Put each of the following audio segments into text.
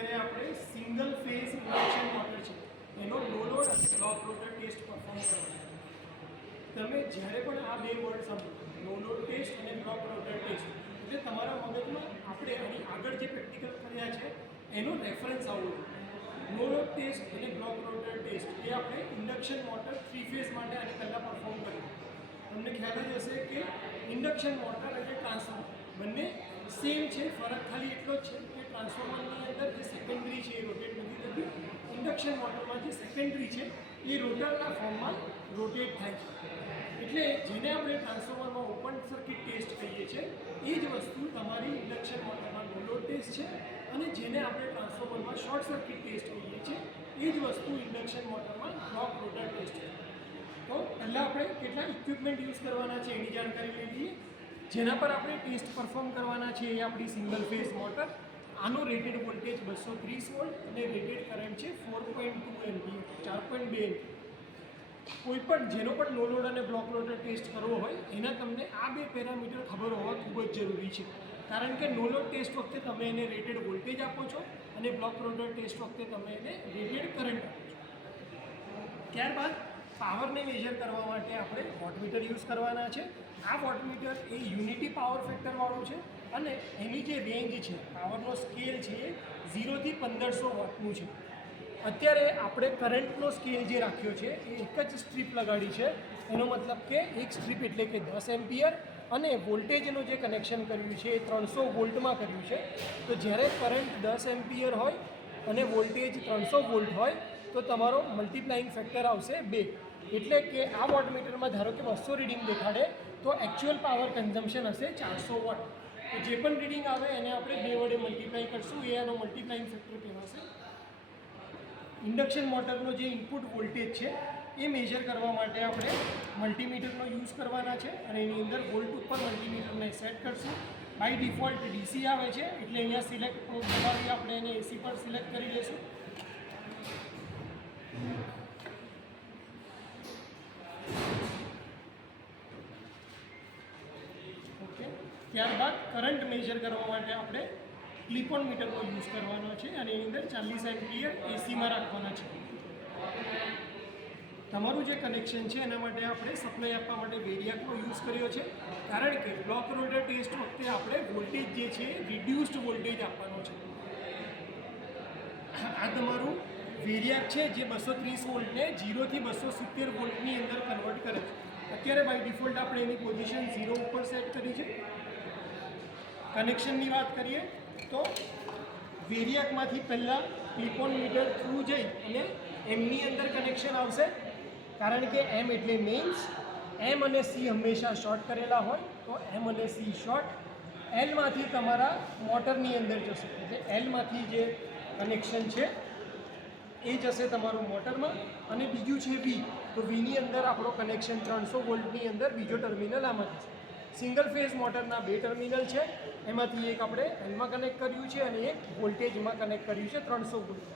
અત્યારે આપણે single phase induction motor છે એનો નો લોડ અને બ્લોક રોટર ટેસ્ટ પરફોર્મ કરવાનો. તમે જ્યારે પણ આ બે વર્ડ સાંભળો, નો લોડ ટેસ્ટ અને બ્લોક રોટર ટેસ્ટ, એટલે તમારા મગજમાં આપણે આની આગળ જે પ્રેક્ટિકલ કર્યા છે એનો રેફરન્સ આવવો જોઈએ. નો લોડ ટેસ્ટ અને બ્લોક રોટર ટેસ્ટ એ આપણે ઇન્ડક્શન મોટર 3 ફેઝ માટે આની પહેલાં પરફોર્મ કર્યું. તમને ખ્યાલ જ હશે કે ઇન્ડક્શન મોટર અને ટ્રાન્સફોર્મર બંને સેમ છે. ફરક ખાલી એટલો જ છે કે ટ્રાન્સફોર્મરની અંદર જે સેકન્ડરી છે એ રોટેટ નથી થતી. ઇન્ડક્શન મોટરમાં જે સેકન્ડરી છે એ રોટરના ફોર્મમાં રોટેટ થાય છે. એટલે જેને આપણે ટ્રાન્સફોર્મરમાં ઓપન સર્કિટ ટેસ્ટ કહીએ છીએ એ જ વસ્તુ તમારી ઇન્ડક્શન મોટરમાં નો લોડ ટેસ્ટ છે, અને જેને આપણે ટ્રાન્સફોર્મરમાં શોર્ટ સર્કિટ ટેસ્ટ કહીએ છીએ એ જ વસ્તુ ઇન્ડક્શન મોટરમાં બ્લોક રોટર ટેસ્ટ છે. તો પહેલાં આપણે કેટલા ઇક્વિપમેન્ટ યુઝ કરવાના છે એની જાણકારી લઈ લઈએ. જેના પર આપણે ટેસ્ટ પરફોર્મ કરવાના છે એ આપણી સિંગલ ફેઝ મોટર. આનો રેટેડ વોલ્ટેજ 230 વોલ્ટ અને રેટેડ કરંટ છે 4.2 એમ્પિયર, 4.2 એમ્પિયર. કોઈ પણ જેનો પણ નો લોડ અને બ્લોક રોટર ટેસ્ટ કરવો હોય એના તમને આ બે પેરામીટર ખબર હોવા ખૂબ જ જરૂરી છે. કારણ કે નો લોડ ટેસ્ટ વખતે તમે એને રેટેડ વોલ્ટેજ આપો છો અને બ્લોક રોટર ટેસ્ટ વખતે તમે એને રેટેડ કરંટ આપો છો. ત્યારબાદ પાવરને મેજર કરવા માટે આપણે વોટમીટર યુઝ કરવાના છે. આ વોટમીટર એ યુનિટી પાવર ફેક્ટરવાળું છે અને એની જે રેન્જ છે, પાવરનો સ્કેલ છે એ 0 થી 1500 વોટનું છે. અત્યારે આપણે કરંટનો સ્કેલ જે રાખ્યો છે એ એક જ સ્ટ્રીપ લગાડી છે. એનો મતલબ કે એક સ્ટ્રીપ એટલે કે 10 એમ્પિયર, અને વોલ્ટેજનું જે કનેક્શન કર્યું છે એ 300 વોલ્ટમાં કર્યું છે. તો જ્યારે કરંટ 10 એમ્પિયર હોય અને વોલ્ટેજ 300 વોલ્ટ હોય તો તમારો મલ્ટીપ્લાઇંગ ફેક્ટર આવશે 2. એટલે કે આ વોટમીટરમાં ધારો કે 200 રીડિંગ દેખાડે તો એકચ્યુઅલ પાવર કન્ઝમ્પશન હશે 400 વોટ. તો જે પણ રીડિંગ આવે એને આપણે 2 વડે મલ્ટીપ્લાય કરશું, એ આનો મલ્ટીપ્લાઇંગ ફેક્ટર કહેવાશે. ઇન્ડક્શન મોટરનો જે ઇનપુટ વોલ્ટેજ છે એ મેજર કરવા માટે આપણે મલ્ટીમીટરનો યુઝ કરવાના છે, અને એની અંદર વોલ્ટ ઉપર મલ્ટીમીટરને સેટ કરશું. બાય ડિફોલ્ટ ડીસી આવે છે એટલે અહીંયા સિલેક્ટ દબાવી આપણે એને એસી પર સિલેક્ટ કરી લઈશું. ઓકે, ત્યારબાદ કરંટ મેજર કરવા માટે આપણે ક્લિપ ઓન મીટરનો યુઝ કરવાનો છે અને એની અંદર 40 એમ્પિયર એસીમાં રાખવાના છે. તમારું જે કનેક્શન છે એના માટે આપણે સપ્લાય આપવા માટે વેરિયાકનો યુઝ કર્યો છે, કારણ કે બ્લોક રોટર ટેસ્ટ વખતે આપણે વોલ્ટેજ જે છે રિડ્યુસ્ડ વોલ્ટેજ આપવાનો છે. આ તમારું વેરિયાક છે જે 230 વોલ્ટને 0 થી 270 વોલ્ટની અંદર કન્વર્ટ કરે છે. અત્યારે બાય ડિફોલ્ટ આપણે એની પોઝિશન 0 ઉપર સેટ કરી છે. કનેક્શનની વાત કરીએ તો વેરિયાકમાંથી પહેલાં ક્લિપ ઓન મીટર થ્રુ જઈ અને એમની અંદર કનેક્શન આવશે, કારણ કે એમ એટલે મેઇન્સ. એમ અને સી હંમેશા શોર્ટ કરેલા હોય તો એમ અને સી શોર્ટ. એલમાંથી તમારા મોટરની અંદર જશે, એટલે એલમાંથી જે કનેક્શન છે એ જશે તમારું મોટરમાં. અને બીજું છે વી, તો વીની અંદર આપણો કનેક્શન 300 વોલ્ટની અંદર બીજો ટર્મિનલ આમાં જશે. સિંગલ ફેઝ મોટરના 2 ટર્મિનલ છે, એમાંથી એક આપણે એલમાં કનેક્ટ કર્યું છે અને એક વોલ્ટેજમાં કનેક્ટ કર્યું છે 300 વોલ્ટ.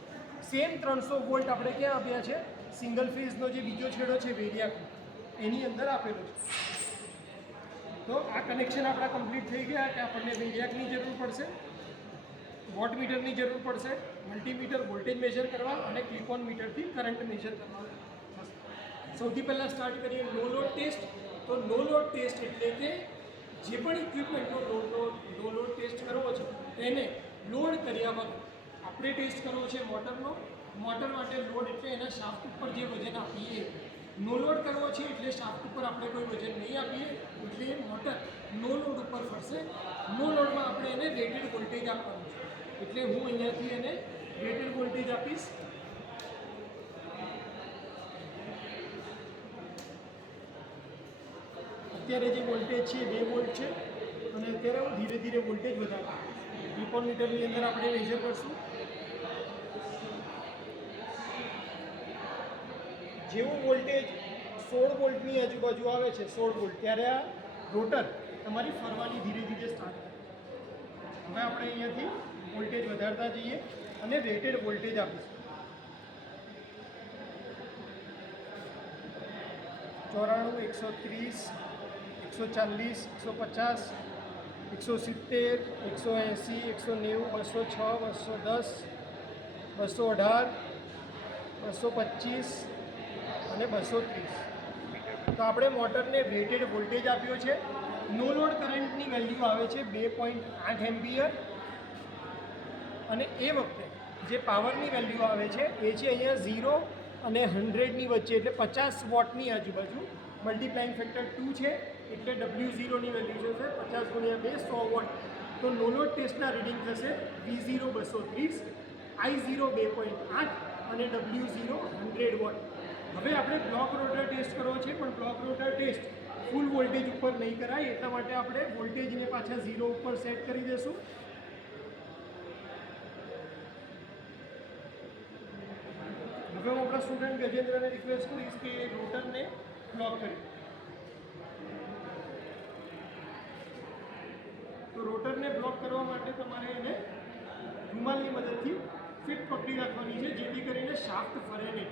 સેમ 300 વોલ્ટ આપણે ક્યાં આપ્યા છે? સિંગલ ફેઝનો જે બીજો છેડો છે વેરિયાક એની અંદર આપેલો છે. તો આ કનેક્શન આપણા કમ્પ્લીટ થઈ ગયા કે આપણને વેરિયાકની જરૂર પડશે, વોટમીટરની જરૂર પડશે, મલ્ટીમીટર વોલ્ટેજ મેજર કરવા અને ક્લિપ ઓન મીટરથી કરંટ મેજર કરવા. સૌથી પહેલાં સ્ટાર્ટ કરીએ નો લોડ ટેસ્ટ. તો નો લોડ ટેસ્ટ એટલે કે જે પણ ઇક્વિપમેન્ટનો નો લોડ ટેસ્ટ કરવો છે એને લોડ કર્યા વગર આપણે ટેસ્ટ કરવો છે મોટરનો. મોટર માટે લોડ એટલે એના શાફ્ટ ઉપર જે વજન આપીએ. નો લોડ કરવો છે એટલે શાફ્ટ ઉપર આપણે કોઈ વજન નહીં આપીએ, એટલે મોટર નો લોડ ઉપર ફરશે. નો લોડમાં આપણે એને રેટેડ વોલ્ટેજ આપવાનું છે, એટલે હું અહીંયાથી એને રેટેડ વોલ્ટેજ આપીશ. અત્યારે જે વોલ્ટેજ છે 2 વોલ્ટ છે, અને અત્યારે હું ધીરે ધીરે વોલ્ટેજ વધારું. ક્લિપ ઓન મીટરની અંદર આપણે મેજર કરશું. જેવું વોલ્ટેજ 16 વોલ્ટની આજુબાજુ આવે છે, 16 વોલ્ટ, ત્યારે આ રોટર તમારી ફરવાની ધીરે ધીરે સ્ટાર્ટ કરે. હવે આપણે અહીંયાથી વોલ્ટેજ વધારતા જઈએ અને રેટેડ વોલ્ટેજ આપીશું. 94, 130, 140, 150, 170, 180, 190, 206, 210, 218, 225 અને 230. તો આપણે મોટરને રેટેડ વોલ્ટેજ આપ્યો છે. નો લોડ કરંટની વેલ્યુ આવે છે 2.8 એમ્પિયર અને એ વખતે જે પાવરની વેલ્યુ આવે છે એ છે અહીંયા 0 અને 100ની વચ્ચે, એટલે 50 વોટની આજુબાજુ. મલ્ટીપ્લાઇંગ ફેક્ટર 2 છે એટલે W0ની વેલ્યુ જશે 50 ગુણ્યા 2 100 વોટ. તો નો લોડ ટેસ્ટના રીડિંગ થશે V0 230, I0 2.8 અને W0 100 વોટ. હવે આપણે બ્લોક રોટર ટેસ્ટ કરવો છે, પણ બ્લોક રોટર ટેસ્ટ ફૂલ વોલ્ટેજ ઉપર નહીં કરાય, એટલા માટે આપણે વોલ્ટેજને પાછા 0 ઉપર સેટ કરી દઈશું. હવે હું આપણા સ્ટુડન્ટ ગજેન્દ્રને રિક્વેસ્ટ કરીશ કે રોટરને બ્લોક કરી. તો રોટરને બ્લોક કરવા માટે તમારે એને રૂમાલની મદદથી ફિટ પકડી રાખવાની છે, જેથી કરીને શાફ્ટ ફરે નહીં.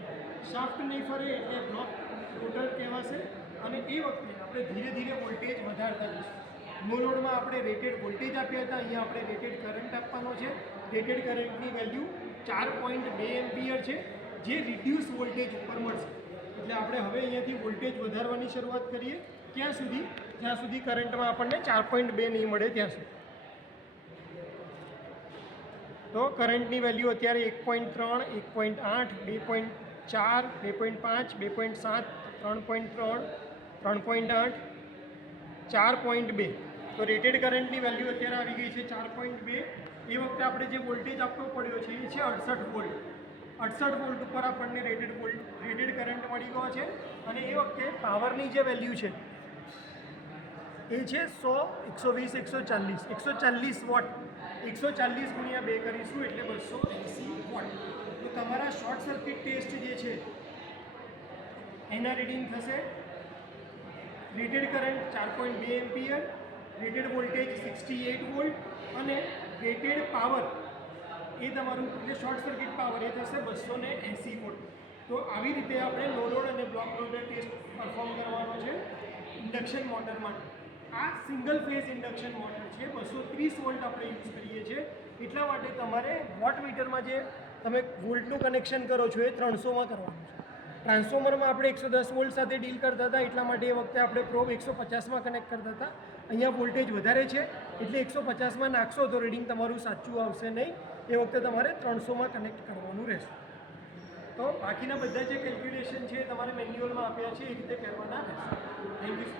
શાફ્ટ નહીં ફરે એટલે બ્લોક રોટર કહેવાશે. અને એ વખતે આપણે ધીરે ધીરે વોલ્ટેજ વધારતા જઈશું. નો લોડમાં આપણે રેટેડ વોલ્ટેજ આપ્યા હતા, અહીંયા આપણે રેટેડ કરંટ આપવાનો છે. રેટેડ કરંટની વેલ્યુ 4.2 એમ્પિયર છે, જે રિડ્યુસ વોલ્ટેજ ઉપર મળશે. એટલે આપણે હવે અહીંયાથી વોલ્ટેજ વધારવાની શરૂઆત કરીએ જ્યાં સુધી કરંટમાં આપણને 4.2 નહીં મળે ત્યાં સુધી. તો કરંટની વેલ્યુ અત્યારે 1.3, 1.8, 2.4, 2.5, 2.7, 3.3, 3.8, 4.2. તો રેટેડ કરંટની વેલ્યુ અત્યારે આવી ગઈ છે 4.2. એ વખતે આપણે જે વોલ્ટેજ આપવો પડ્યો છે એ છે 68 વોલ્ટ. 68 વોલ્ટ ઉપર આપણને રેટેડ કરંટ મળી ગયો છે. અને એ વખતે પાવરની જે વેલ્યુ છે એ છે 100, 120, 140, 140 વોટ. 140 ગુણ્યા 2 કરીશું એટલે 280 વોટ. તો તમારા શોર્ટ સર્કિટ ટેસ્ટ જે છે એના રીડિંગ થશે rated current 4.2 ampere, rated voltage 68 volt અને રેટેડ પાવર એ તમારું એટલે શોર્ટ સર્કિટ પાવર એ થશે 280 વોટ. તો આવી રીતે આપણે નો લોડ અને બ્લોક રોટર ટેસ્ટ પરફોર્મ કરવાનો છે ઇન્ડક્શન મોટર માટે. આ સિંગલ ફેઝ ઇન્ડક્શન મોટર છે, 230 વોલ્ટ આપણે યુઝ કરીએ છીએ. એટલા માટે તમારે વોટ મીટરમાં જે તમે વોલ્ટનું કનેક્શન કરો છો એ 300માં કરવાનું છે. ટ્રાન્સફોર્મરમાં આપણે 110 વોલ્ટ સાથે ડીલ કરતા હતા, એટલા માટે એ વખતે આપણે પ્રોબ 150માં કનેક્ટ કરતા હતા. અહીંયા વોલ્ટેજ વધારે છે એટલે 150માં નાખશો તો રીડિંગ તમારું સાચું આવશે નહીં. એ વખતે તમારે 300માં કનેક્ટ કરવાનું રહેશે. તો બાકીના બધા જે કેલ્ક્યુલેશન છે તમારે મેન્યુઅલમાં આપ્યા છે એ રીતે કરવાના રહેશે. Thank you.